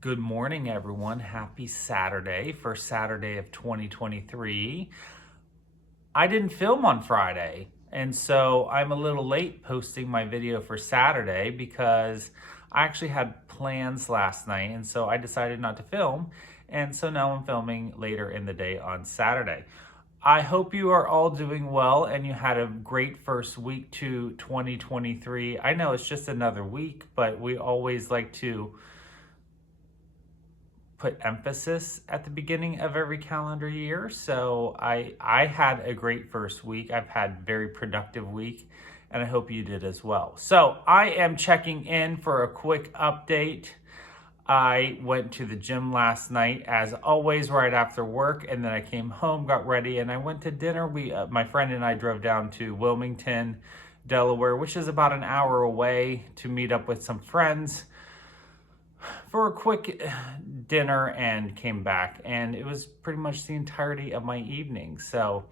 Good morning, everyone. Happy Saturday, first Saturday of 2023. I didn't film on Friday, and so I'm a little late posting my video for Saturday because I actually had plans last night, and so I decided not to film, and so now I'm filming later in the day on Saturday. I hope you are all doing well and you had a great first week to 2023. I know it's just another week, but we always like to put emphasis at the beginning of every calendar year. So I had a great first week. I've had very productive week, and I hope you did as well. So I am checking in for a quick update. I went to the gym last night, as always, right after work, and then I came home, got ready, and I went to dinner. My friend and I drove down to Wilmington, Delaware, which is about an hour away, to meet up with some friends for a quick dinner and came back, and it was pretty much the entirety of my evening. So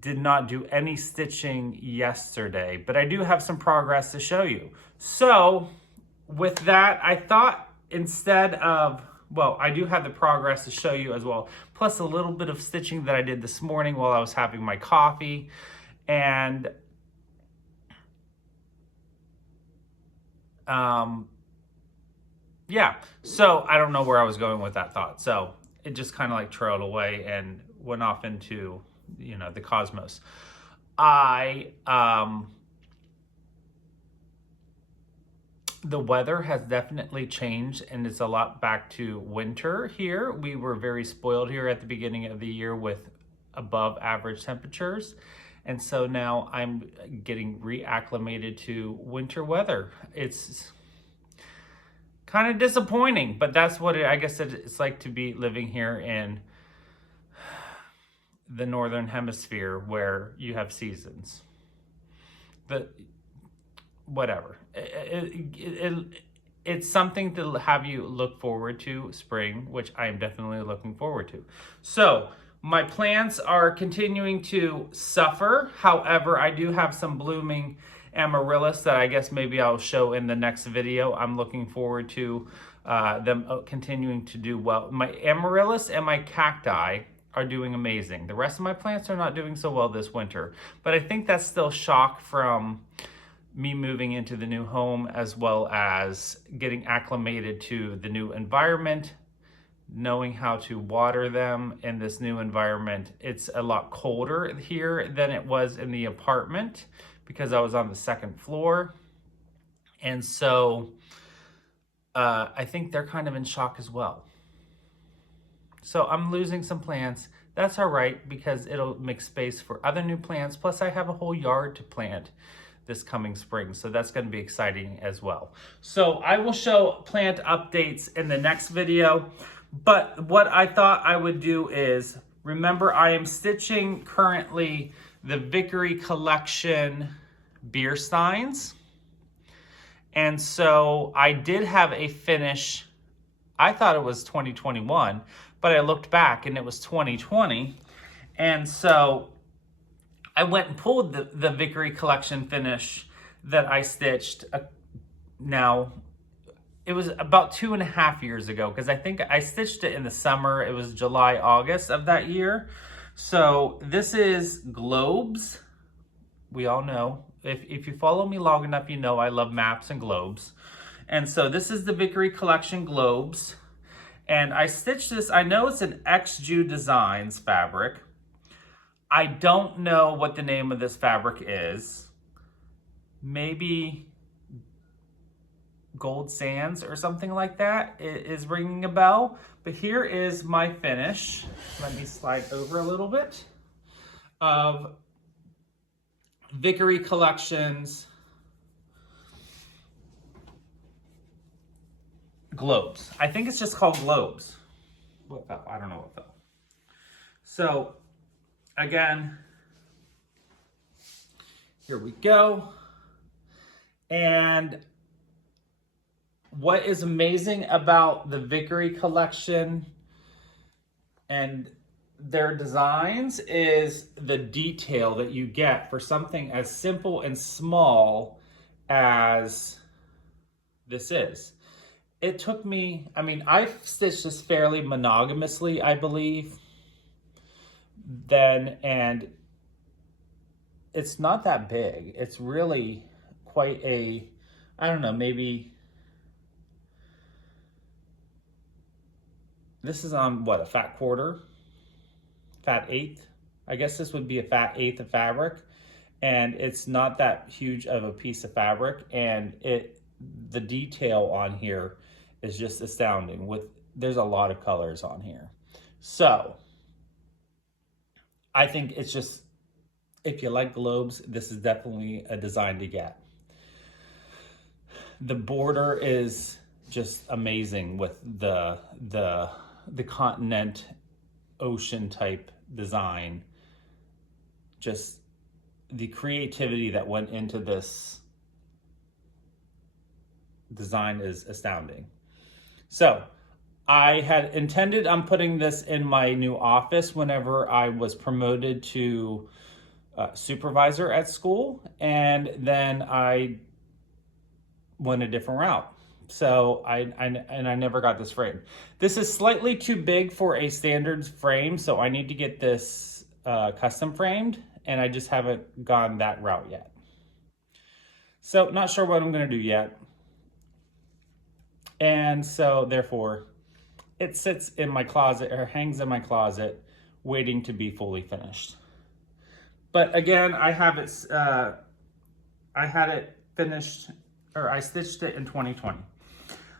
did not do any stitching yesterday, but I do have some progress to show you. So with that, I thought I do have the progress to show you as well, plus a little bit of stitching that I did this morning while I was having my coffee. And yeah, so I don't know where I was going with that thought. So it just kind of like trailed away and went off into, the cosmos. The weather has definitely changed and it's a lot back to winter here. We were very spoiled here at the beginning of the year with above average temperatures. And so now I'm getting reacclimated to winter weather. It's kind of disappointing, but that's what I guess it's like to be living here in the northern hemisphere where you have seasons. But whatever, it's something to have you look forward to, spring, which I am definitely looking forward to. So my plants are continuing to suffer. However, I do have some blooming amaryllis that I guess maybe I'll show in the next video. I'm looking forward to them continuing to do well. My amaryllis and my cacti are doing amazing. The rest of my plants are not doing so well this winter, but I think that's still shock from me moving into the new home, as well as getting acclimated to the new environment, knowing how to water them in this new environment. It's a lot colder here than it was in the apartment because I was on the second floor. And so I think they're kind of in shock as well. So I'm losing some plants. That's all right because it'll make space for other new plants. Plus I have a whole yard to plant this coming spring. So that's going to be exciting as well. So I will show plant updates in the next video. But what I thought I would do is, remember I am stitching currently the Vickery Collection beer steins. And so I did have a finish. I thought it was 2021, but I looked back and it was 2020. And so I went and pulled the Vickery Collection finish that I stitched. Now, it was about 2.5 years ago because I think I stitched it in the summer. It was July, August of that year. So this is globes. We all know. If you follow me long enough, you know I love maps and globes. And so this is the Vickery Collection globes. And I stitched this. I know it's an XJU Designs fabric. I don't know what the name of this fabric is. Maybe Gold Sands or something like that is ringing a bell. But here is my finish. Let me slide over a little bit of Vickery Collection's globes. I think it's just called globes. What fell? I don't know what fell. So again, here we go. And what is amazing about the Vickery Collection and their designs is the detail that you get for something as simple and small as this is. it took me, I mean, I've stitched this fairly monogamously, I believe, then, and it's not that big. It's really quite a, I don't know, maybe this is on what, a fat quarter, fat eighth. I guess this would be a fat eighth of fabric, and it's not that huge of a piece of fabric, and the detail on here is just astounding. There's a lot of colors on here. So I think it's just, if you like globes, this is definitely a design to get. The border is just amazing with the continent ocean type design. Just the creativity that went into this design is astounding. So I had intended on putting this in my new office whenever I was promoted to supervisor at school, and then I went a different route. So I never got this frame. This is slightly too big for a standard frame, so I need to get this custom framed, and I just haven't gone that route yet. So not sure what I'm gonna do yet. And so therefore it sits in my closet, or hangs in my closet, waiting to be fully finished. But again, I had it finished, or I stitched it in 2020.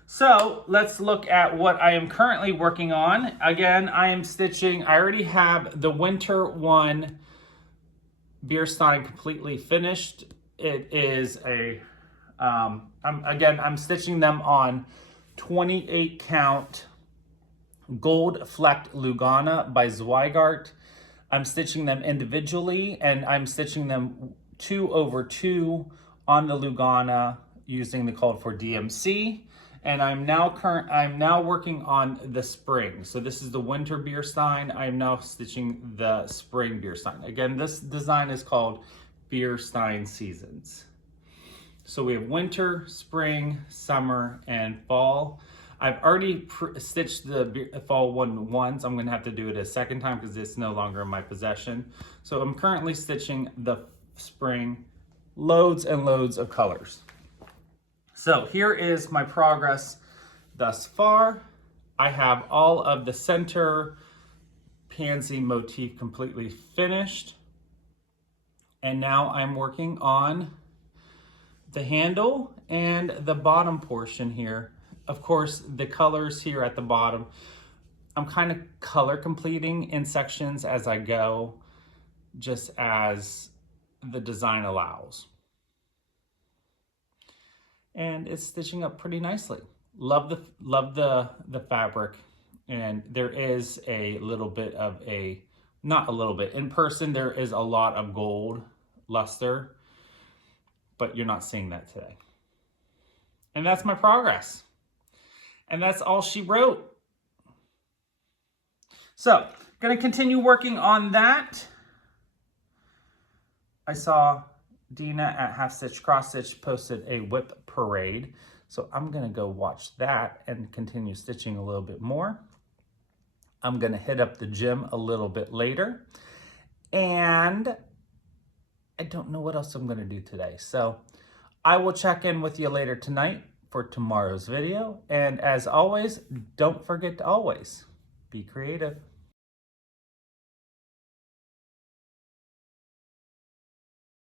So let's look at what I am currently working on. Again, I am stitching, I already have the winter one beer stein completely finished. It is a, I'm stitching them on 28 count gold flecked Lugana by Zweigart. I'm stitching them individually, and I'm stitching them 2/2 on the Lugana using the called for DMC. And I'm now working on the spring. So this is the winter beer stein. I'm now stitching the spring beer stein. Again, this design is called Beer Stein Seasons. So we have winter, spring, summer, and fall. I've already stitched the fall one once. I'm gonna have to do it a second time because it's no longer in my possession. So I'm currently stitching the spring, loads and loads of colors. So here is my progress thus far. I have all of the center pansy motif completely finished. And now I'm working on the handle and the bottom portion here. Of course, the colors here at the bottom, I'm kind of color completing in sections as I go, just as the design allows. And it's stitching up pretty nicely. Love the fabric, and there is a little bit of a, not a little bit, in person there is a lot of gold luster, but you're not seeing that today. And that's my progress. And that's all she wrote. So, gonna continue working on that. I saw Dina at Half Stitch Cross Stitch posted a whip parade. So I'm gonna go watch that and continue stitching a little bit more. I'm gonna hit up the gym a little bit later. And I don't know what else I'm gonna do today. So I will check in with you later tonight for tomorrow's video. And as always, don't forget to always be creative.